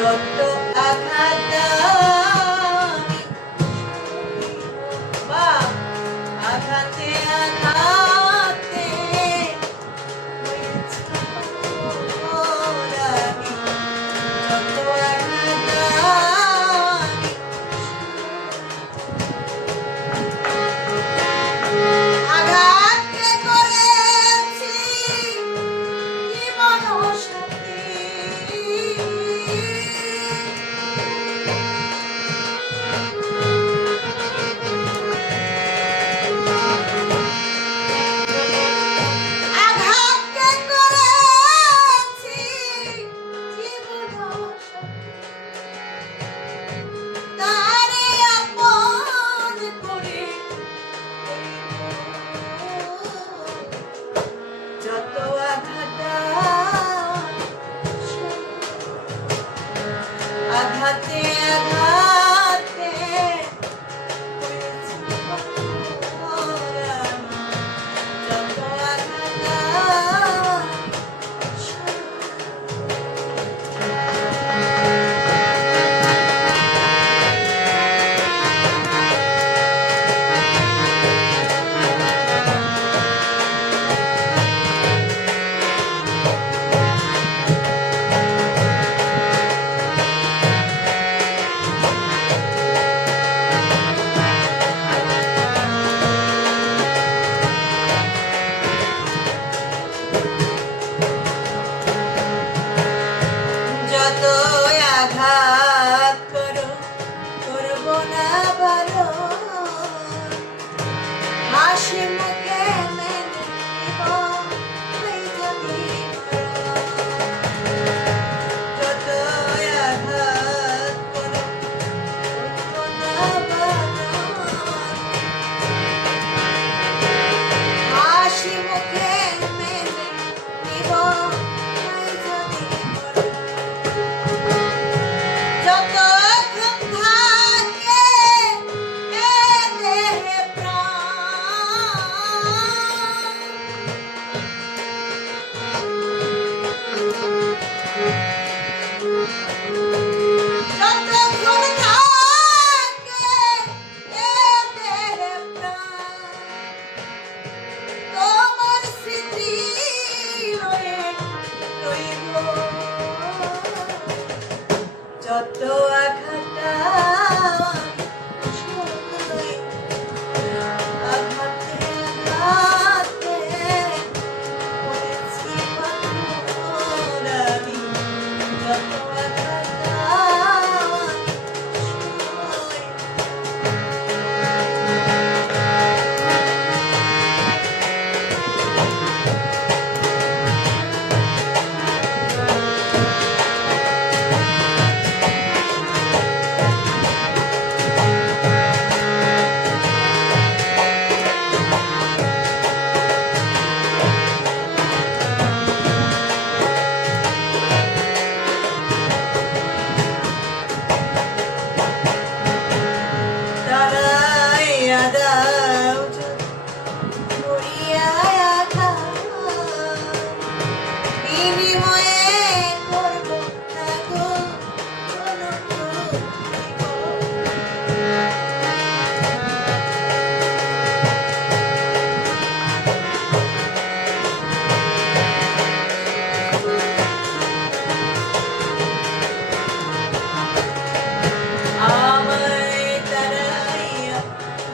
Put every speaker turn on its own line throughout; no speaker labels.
ছোট্ট আঘাতা আঘাতে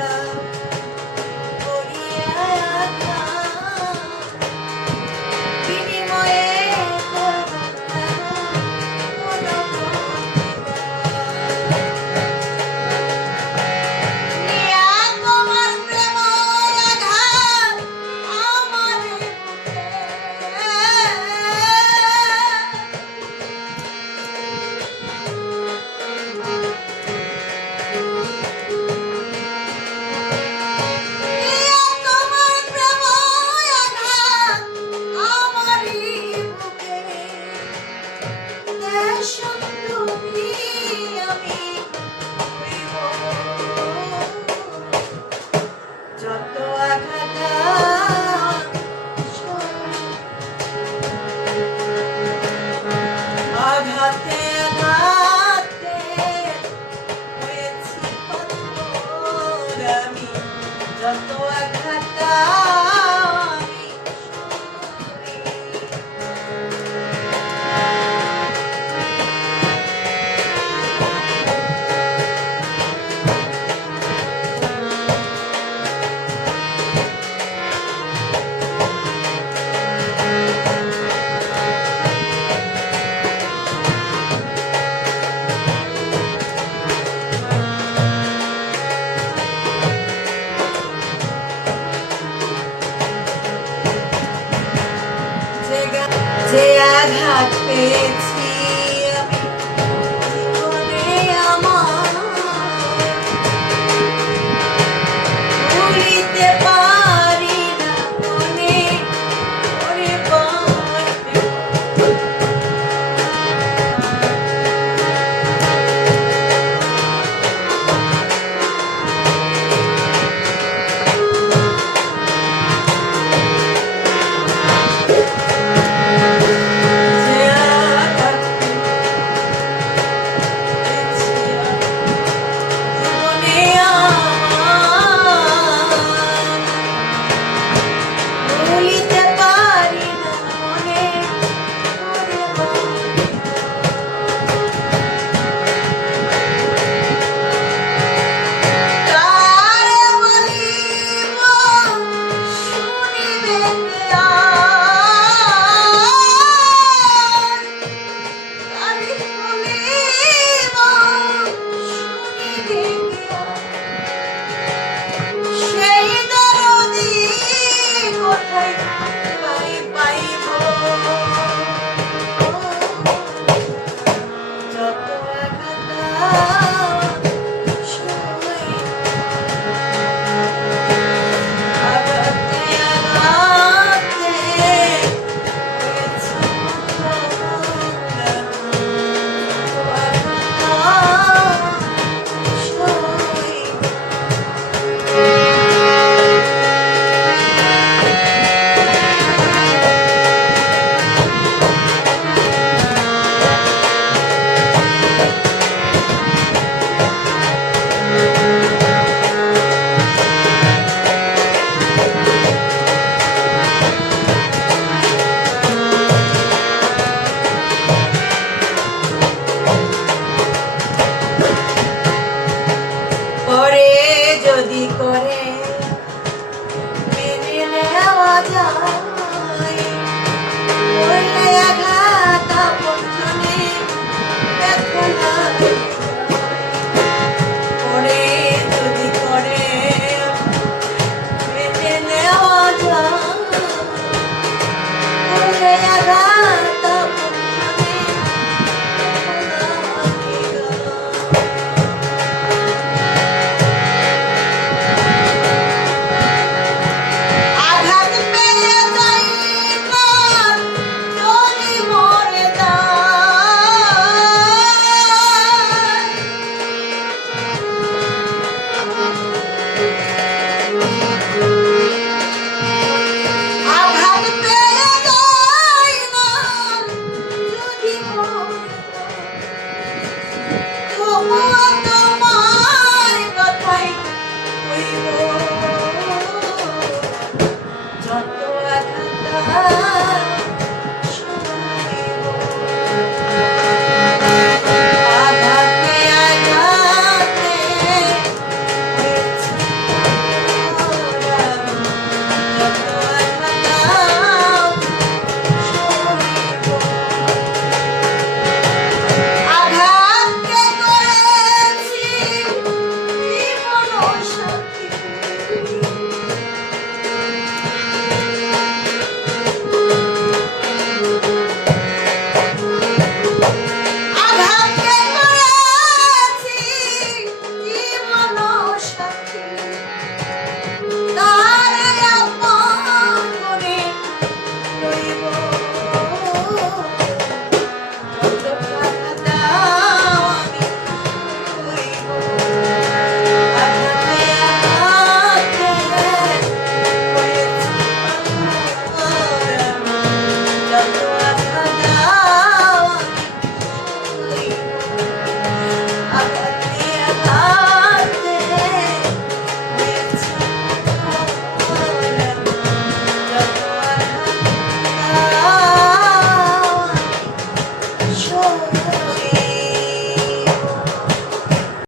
love. আঘাত পেয়েছে 아.